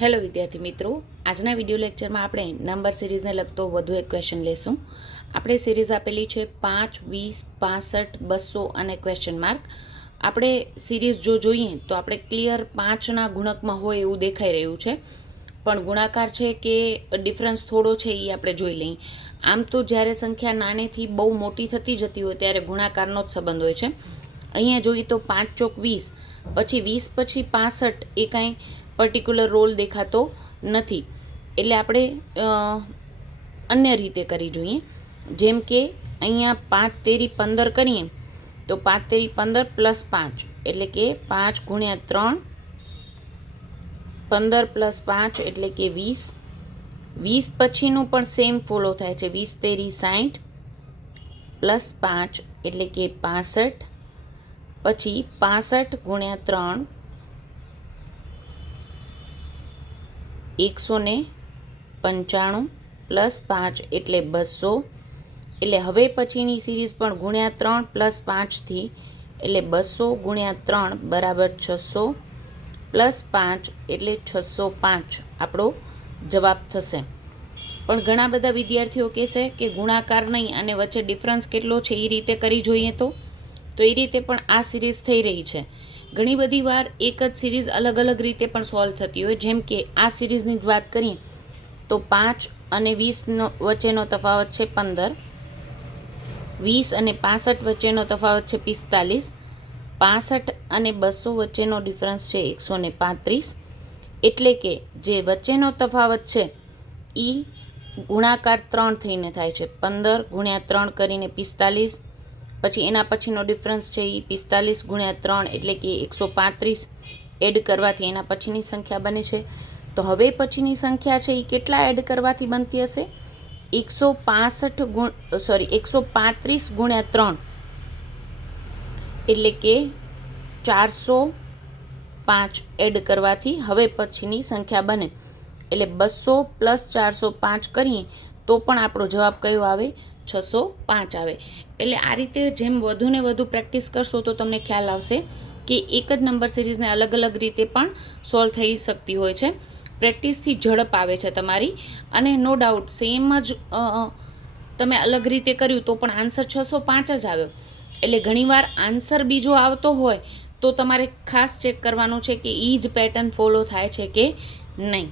Hello વિદ્યાર્થી મિત્રો, આજના વિડીયો લેક્ચરમાં આપણે નંબર સિરીઝને લગતો વધુ એક ક્વેશ્ચન લેશું. આપણે સિરીઝ આપેલી છે 5, 20, 65, 200 અને ક્વેશ્ચન માર્ક. આપણે સિરીઝ જો જોઈએ તો આપણે ક્લિયર 5ના ગુણકમાં હોય એવું દેખાઈ રહ્યું છે, પણ ગુણાકાર છે કે ડિફરન્સ થોડો છે એ આપણે જોઈ લઈએ. આમ તો જ્યારે સંખ્યા નાનેથી બહુ મોટી થતી જતી હોય ત્યારે ગુણાકારનો જ સંબંધ હોય છે. અહીંયા જોઈએ તો 5 ચોક 20, પછી 20 પછી 65 એ કાંઈ પર્ટિક્યુલર રોલ દેખાતો નથી, એટલે આપણે અન્ય રીતે કરી જોઈએ. જેમ કે અહીંયા 5 તેરી 15 કરીએ તો 5 તેરી 15 પ્લસ 5 એટલે કે 5 ગુણ્યા 3, 15 પ્લસ 5 એટલે કે 20. 20 પછીનું પણ સેમ ફોલો થાય છે, 20 તેરી 60 પ્લસ 5 એટલે કે 65, પછી 65 ગુણ્યા 3 195 પ્લસ 5 એટલે 200. એટલે હવે પછીની સિરીઝ પણ ગુણ્યા 3 પ્લસ 5થી, એટલે 200 ગુણ્યા 3 બરાબર 600 પ્લસ 5 એટલે 605 આપણો જવાબ થશે. પણ ઘણા બધા વિદ્યાર્થીઓ કહેશે કે ગુણાકાર નહીં અને વચ્ચે ડિફરન્સ કેટલો છે એ રીતે કરી જોઈએ તો એ રીતે પણ આ સિરીઝ થઈ રહી છે. ઘણી બધી વાર એક જ સિરીઝ અલગ અલગ રીતે પણ સોલ્વ થતી હોય. જેમ કે આ સિરીઝની જ વાત કરીએ તો 5 અને 20 વચ્ચેનો તફાવત છે 15, 20 અને 65 વચ્ચેનો તફાવત છે 45, 65 અને 200 વચ્ચેનો ડિફરન્સ છે 135. એટલે કે જે વચ્ચેનો તફાવત છે એ ગુણાકાર 3 થઈને થાય છે. 15 ગુણ્યા 3 કરીને 45, પછી એના પછીનો ડિફરન્સ છે એ 45 ગુણ્યા 3 એટલે કે 135 એડ કરવાથી એના પછીની સંખ્યા બને છે. તો હવે પછીની સંખ્યા છે એ કેટલા એડ કરવાથી બનતી હશે? 135 ગુણ્યા 3 એટલે કે 405 એડ કરવાથી હવે પછીની સંખ્યા બને. એટલે 200 પ્લસ 405 કરીએ તો પણ આપણો જવાબ કયો આવે? 605 આવે. એટલે આ રીતે જેમ વધુ ને વધુ પ્રેક્ટિસ કરશો તો તમને ખ્યાલ આવશે કે એક જ નંબર સિરીઝને અલગ અલગ રીતે પણ સોલ્વ થઈ શકતી હોય છે. પ્રેક્ટિસથી ઝડપ આવે છે તમારી, અને નો ડાઉટ સેમ જ તમે અલગ રીતે કર્યું તો પણ આન્સર 605 જ આવ્યો. એટલે ઘણીવાર આન્સર બીજો આવતો હોય તો તમારે ખાસ ચેક કરવાનું છે કે એ જ પેટર્ન ફોલો થાય છે કે નહીં.